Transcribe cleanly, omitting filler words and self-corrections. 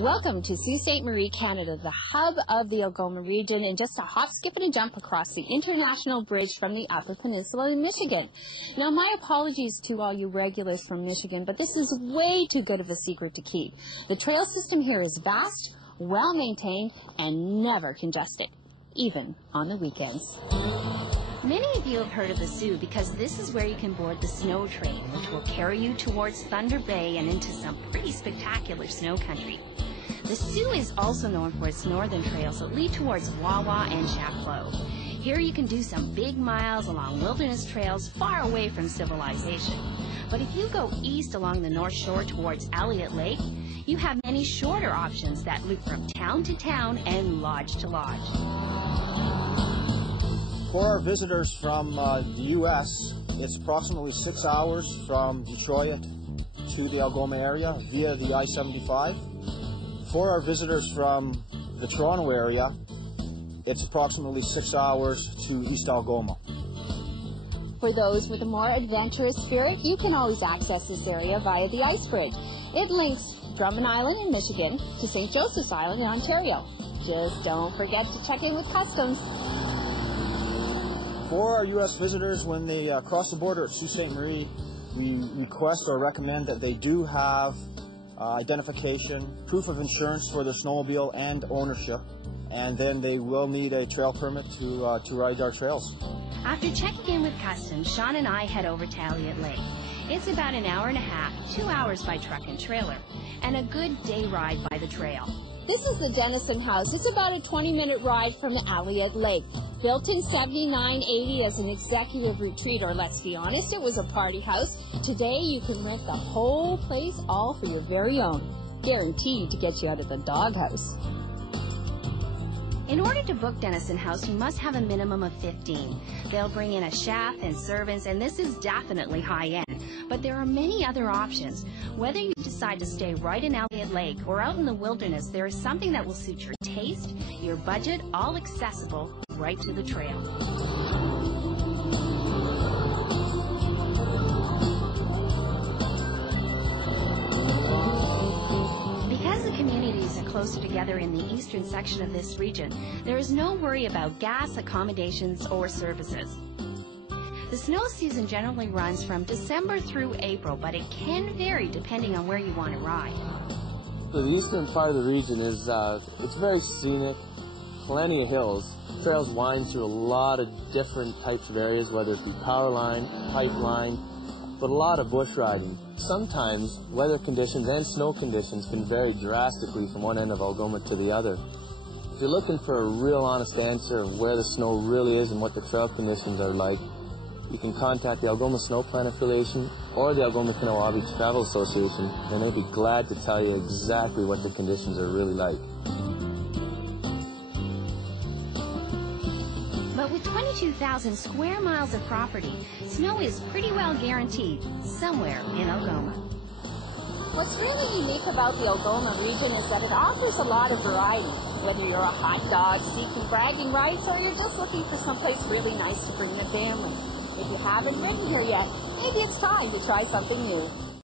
Welcome to Sioux Ste. Marie, Canada, the hub of the Algoma region, and just a hop, skip, and a jump across the international bridge from the Upper Peninsula in Michigan. Now, my apologies to all you regulars from Michigan, but this is way too good of a secret to keep. The trail system here is vast, well-maintained, and never congested, even on the weekends. Many of you have heard of the Sioux because this is where you can board the snow train, which will carry you towards Thunder Bay and into some pretty spectacular snow country. The Sioux is also known for its northern trails that lead towards Wawa and Chapleau. Here you can do some big miles along wilderness trails far away from civilization. But if you go east along the North Shore towards Elliott Lake, you have many shorter options that loop from town to town and lodge to lodge. For our visitors from the U.S., it's approximately 6 hours from Detroit to the Algoma area via the I-75. For our visitors from the Toronto area, it's approximately 6 hours to East Algoma. For those with a more adventurous spirit, you can always access this area via the ice bridge. It links Drummond Island in Michigan to St. Joseph's Island in Ontario. Just don't forget to check in with customs. For our U.S. visitors, when they cross the border at Sioux Ste. Marie, we request or recommend that they do have identification, proof of insurance for their snowmobile and ownership, and then they will need a trail permit to ride our trails. After checking in with customs, Sean and I head over to Elliott Lake. It's about an hour and a half, 2 hours by truck and trailer, and a good day ride by the trail. This is the Denison House. It's about a 20-minute ride from Elliott Lake. Built in 79-80 as an executive retreat, or let's be honest, it was a party house. Today you can rent the whole place all for your very own. Guaranteed to get you out of the doghouse. In order to book Denison House, you must have a minimum of 15. They'll bring in a chef and servants, and this is definitely high-end. But there are many other options. Whether you decide to stay right in Elliott Lake or out in the wilderness, there is something that will suit your taste, your budget, all accessible right to the trail. Because the communities are closer together in the eastern section of this region, there is no worry about gas, accommodations, or services. The snow season generally runs from December through April, but it can vary depending on where you want to ride. So the eastern part of the region is it's very scenic, plenty of hills. Trails wind through a lot of different types of areas, whether it be power line, pipeline, but a lot of bush riding. Sometimes weather conditions and snow conditions can vary drastically from one end of Algoma to the other. If you're looking for a real honest answer of where the snow really is and what the trail conditions are like, you can contact the Algoma Snow Plan Affiliation or the Algoma Kinniwabe Travel Association, and they'd be glad to tell you exactly what the conditions are really like. But with 22,000 square miles of property, snow is pretty well guaranteed somewhere in Algoma. What's really unique about the Algoma region is that it offers a lot of variety. Whether you're a hot dog seeking bragging rights or you're just looking for someplace really nice to bring the family. If you haven't ridden here yet, maybe it's time to try something new.